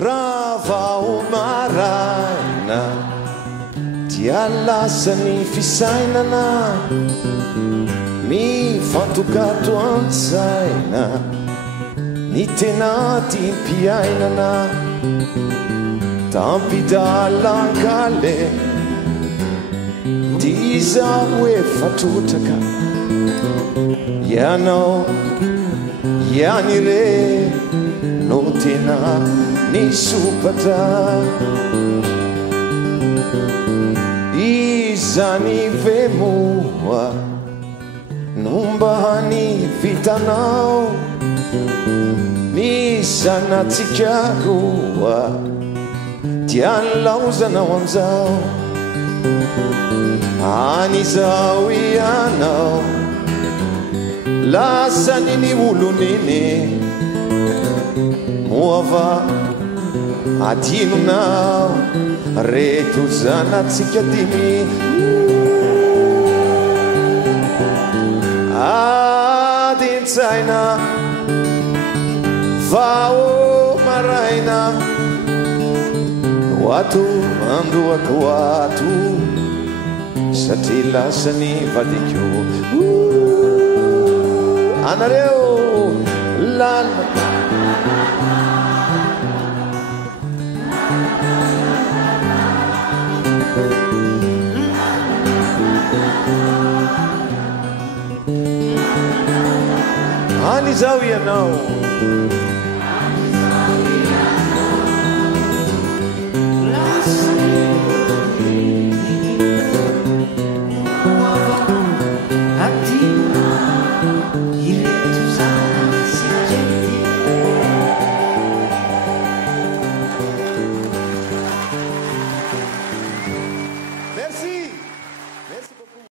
Ravao maraina dia lasany fisainana mifantokato antsaina ny tena timpiainana tampidalankale diza hoe fatrotraka ianao iany re no tena nisopatra izany vemoa nomba ny vitanao nisanatsika roa dia nilaozanao amizao anizao ianao lasany ny oloniny moava adinonao reto zanatsika dimy adintsaina vao maraina hoato andohako ato satria lasany vadiko anareo lala anizao ianao